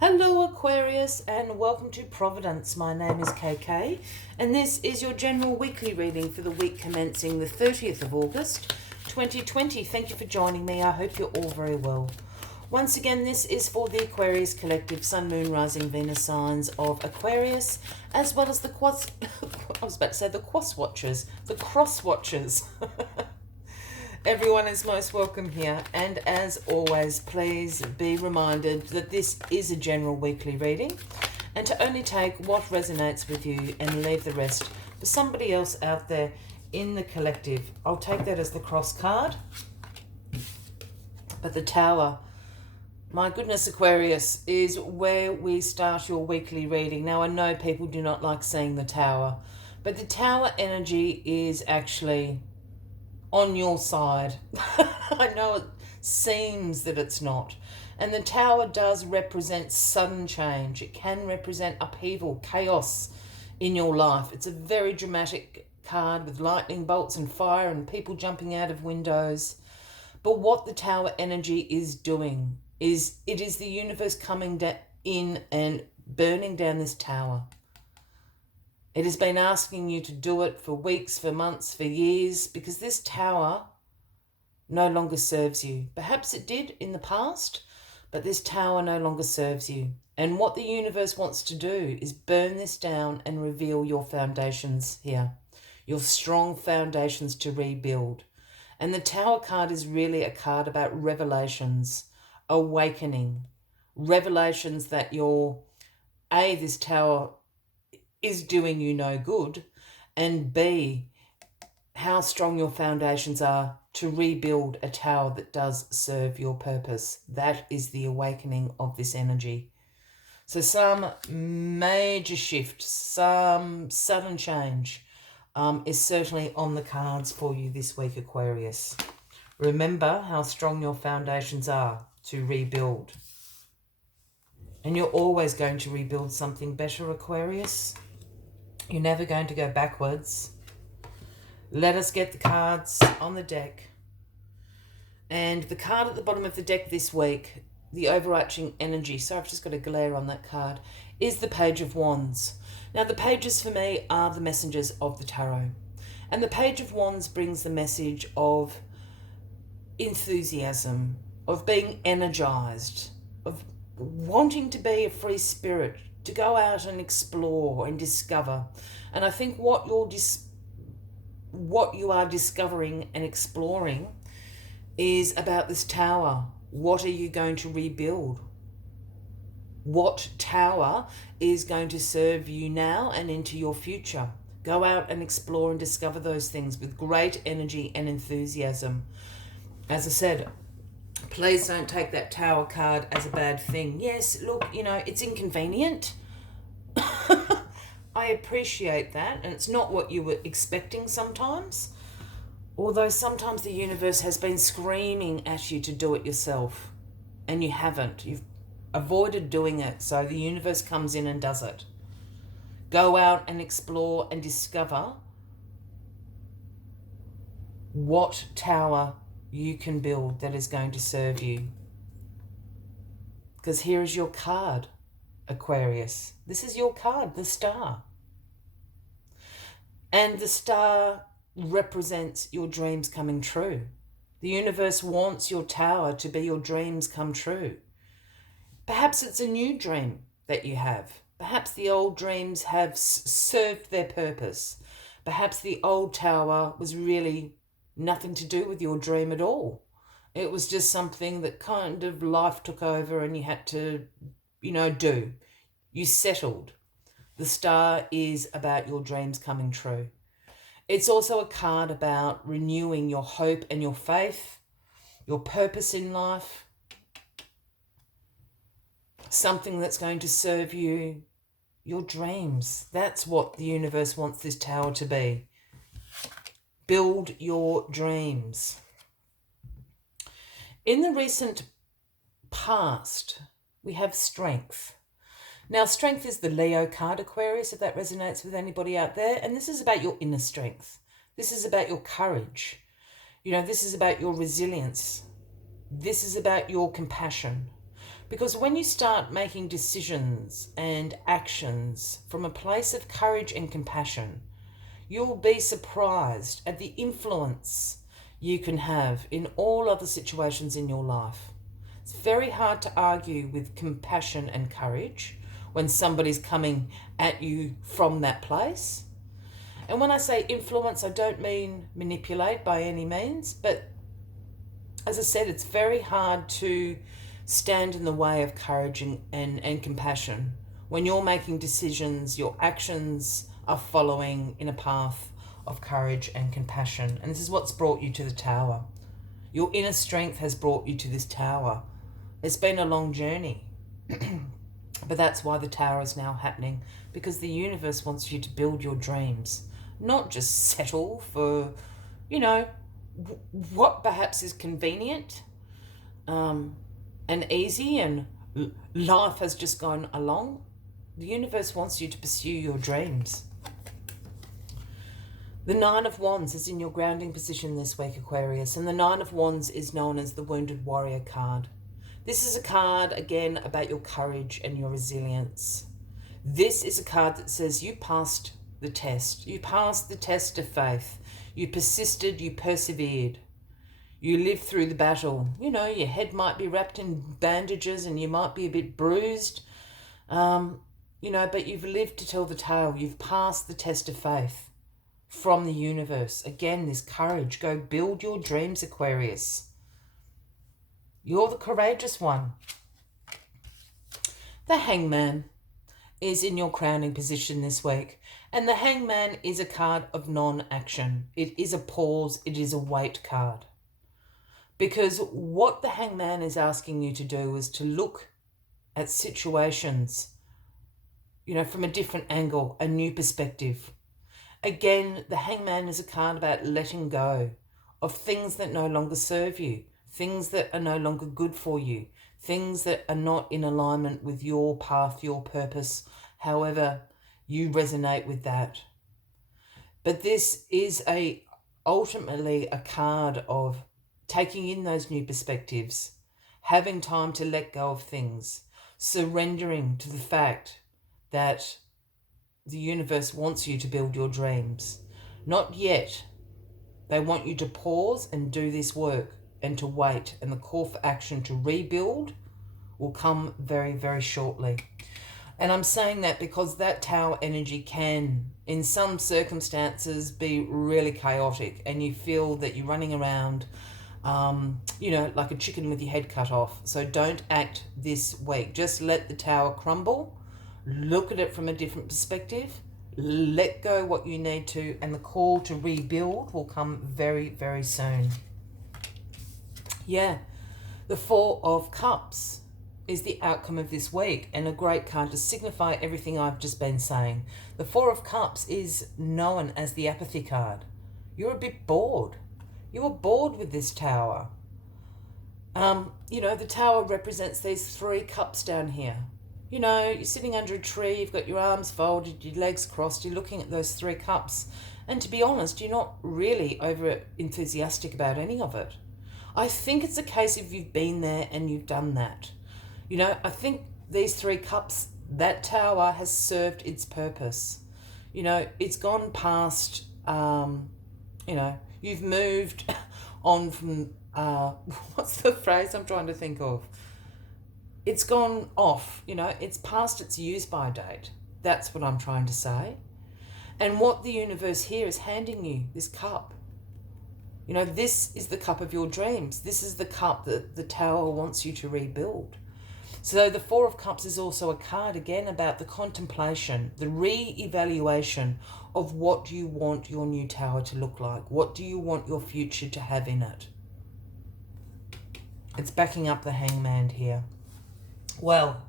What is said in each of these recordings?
Hello Aquarius and welcome to Providence. My name is KK and this is your general weekly reading for the week commencing the 30th of August 2020. Thank you for joining me. I hope you're all very well. Once again, this is for the Aquarius collective Sun, Moon, Rising, Venus signs of Aquarius, as well as the cross watchers. Everyone is most welcome here, and as always, please be reminded that this is a general weekly reading and to only take what resonates with you and leave the rest for somebody else out there in the collective. I'll take that as the cross card. But the Tower, my goodness, Aquarius, is where we start your weekly reading. Now, I know people do not like seeing the Tower, but the Tower energy is actually on your side. I know it seems that it's not. And the Tower does represent sudden change. It can represent upheaval, chaos in your life. It's a very dramatic card with lightning bolts and fire and people jumping out of windows. But what the Tower energy is doing is it is the universe coming in and burning down this tower. It has been asking you to do it for weeks, for months, for years, because this tower no longer serves you. Perhaps it did in the past, but this tower no longer serves you. And what the universe wants to do is burn this down and reveal your foundations here, your strong foundations to rebuild. And the Tower card is really a card about revelations, awakening, revelations that this tower is doing you no good, and B, how strong your foundations are to rebuild a tower that does serve your purpose. That is the awakening of this energy. So some major shift, some sudden change is certainly on the cards for you this week, Aquarius. Remember how strong your foundations are to rebuild. And you're always going to rebuild something better, Aquarius. You're never going to go backwards. Let us get the cards on the deck. And the card at the bottom of the deck this week, the overarching energy, so I've just got a glare on that card, is the Page of Wands. Now, the pages for me are the messengers of the tarot. And the Page of Wands brings the message of enthusiasm, of being energized, of wanting to be a free spirit, to go out and explore and discover. And I think what you are discovering and exploring is about this tower. What are you going to rebuild? What tower is going to serve you now and into your future? Go out and explore and discover those things with great energy and enthusiasm. As I said, please don't take that Tower card as a bad thing. Yes, look, it's inconvenient. I appreciate that, and it's not what you were expecting sometimes. Although sometimes the universe has been screaming at you to do it yourself, and you haven't. You've avoided doing it, so the universe comes in and does it. Go out and explore and discover what tower you can build that is going to serve you. Because here is your card, Aquarius. This is your card, the Star. And the Star represents your dreams coming true. The universe wants your tower to be your dreams come true. Perhaps it's a new dream that you have. Perhaps the old dreams have served their purpose. Perhaps the old tower was really nothing to do with your dream at all. It was just something that kind of life took over and you had to, do. You settled. The Star is about your dreams coming true. It's also a card about renewing your hope and your faith, your purpose in life, something that's going to serve you, your dreams. That's what the universe wants this tower to be. Build your dreams. In the recent past, we have Strength. Now, Strength is the Leo card, Aquarius, if that resonates with anybody out there. And this is about your inner strength. This is about your courage. This is about your resilience. This is about your compassion. Because when you start making decisions and actions from a place of courage and compassion, you'll be surprised at the influence you can have in all other situations in your life. It's very hard to argue with compassion and courage when somebody's coming at you from that place. And when I say influence, I don't mean manipulate by any means, but as I said, it's very hard to stand in the way of courage and compassion. When you're making decisions, your actions are following in a path of courage and compassion. And this is what's brought you to the tower. Your inner strength has brought you to this tower. It's been a long journey. But that's why the tower is now happening, because the universe wants you to build your dreams, not just settle for, what perhaps is convenient and easy and life has just gone along. The universe wants you to pursue your dreams. The Nine of Wands is in your grounding position this week, Aquarius, and the Nine of Wands is known as the Wounded Warrior card. This is a card, again, about your courage and your resilience. This is a card that says you passed the test. You passed the test of faith. You persisted, you persevered. You lived through the battle. Your head might be wrapped in bandages and you might be a bit bruised, but you've lived to tell the tale. You've passed the test of faith from the universe. Again, this courage. Go build your dreams, Aquarius. You're the courageous one. The Hangman is in your crowning position this week. And the Hangman is a card of non-action. It is a pause. It is a wait card. Because what the Hangman is asking you to do is to look at situations, from a different angle, a new perspective. Again, the Hangman is a card about letting go of things that no longer serve you, things that are no longer good for you, things that are not in alignment with your path, your purpose, however you resonate with that. But this is ultimately a card of taking in those new perspectives, having time to let go of things, surrendering to the fact that the universe wants you to build your dreams. Not yet. They want you to pause and do this work and to wait. And the call for action to rebuild will come very, very shortly. And I'm saying that because that tower energy can, in some circumstances, be really chaotic. And you feel that you're running around, like a chicken with your head cut off. So don't act this week. Just let the tower crumble. Look at it from a different perspective. Let go what you need to, and the call to rebuild will come very, very soon. Yeah, the Four of Cups is the outcome of this week, and a great card to signify everything I've just been saying. The Four of Cups is known as the apathy card. You're a bit bored. You are bored with this tower. The tower represents these three cups down here. You're sitting under a tree, you've got your arms folded, your legs crossed, you're looking at those three cups. And to be honest, you're not really over enthusiastic about any of it. I think it's a case of you've been there and you've done that. I think these three cups, that tower has served its purpose. It's gone past, you've moved on from, what's the phrase I'm trying to think of? It's gone off, it's past its use-by date. That's what I'm trying to say. And what the universe here is handing you, this cup. This is the cup of your dreams. This is the cup that the tower wants you to rebuild. So the Four of Cups is also a card, again, about the contemplation, the re-evaluation of what you want your new tower to look like. What do you want your future to have in it? It's backing up the Hangman here. Well,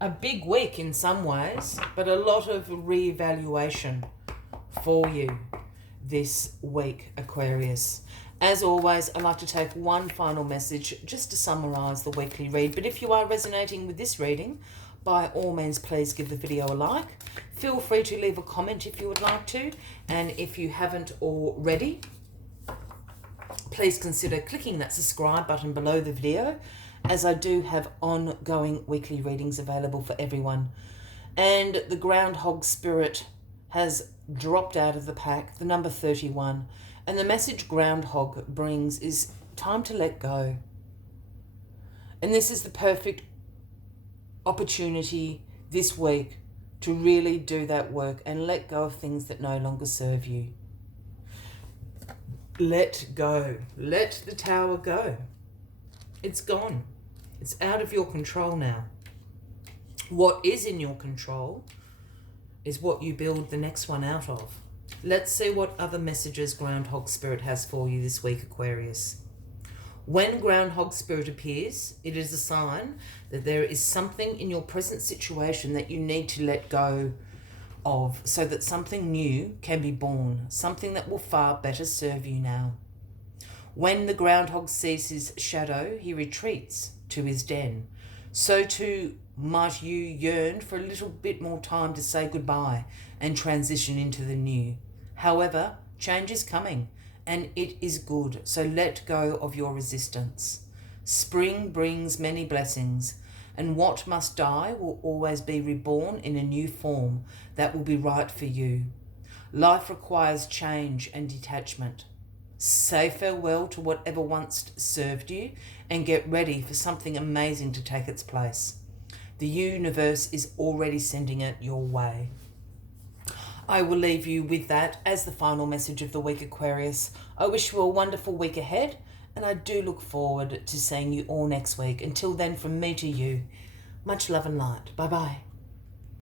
a big week in some ways, but a lot of re-evaluation for you this week, Aquarius. As always, I'd like to take one final message just to summarise the weekly read. But if you are resonating with this reading, by all means, please give the video a like. Feel free to leave a comment if you would like to. And if you haven't already, please consider clicking that subscribe button below the video as I do have ongoing weekly readings available for everyone. And the groundhog spirit has dropped out of the pack, the number 31. And the message groundhog brings is time to let go. And this is the perfect opportunity this week to really do that work and let go of things that no longer serve you. Let go. Let the tower go. It's gone. It's out of your control now. What is in your control is what you build the next one out of. Let's see what other messages Groundhog Spirit has for you this week, Aquarius. When Groundhog Spirit appears, it is a sign that there is something in your present situation that you need to let go of so that something new can be born, something that will far better serve you now. When the groundhog sees his shadow, he retreats to his den. So too might you yearn for a little bit more time to say goodbye and transition into the new. However, change is coming, and it is good, so let go of your resistance. Spring brings many blessings, and what must die will always be reborn in a new form that will be right for you. Life requires change and detachment. Say farewell to whatever once served you and get ready for something amazing to take its place. The universe is already sending it your way. I will leave you with that as the final message of the week, Aquarius. I wish you a wonderful week ahead, and I do look forward to seeing you all next week. Until then, from me to you, much love and light. Bye-bye.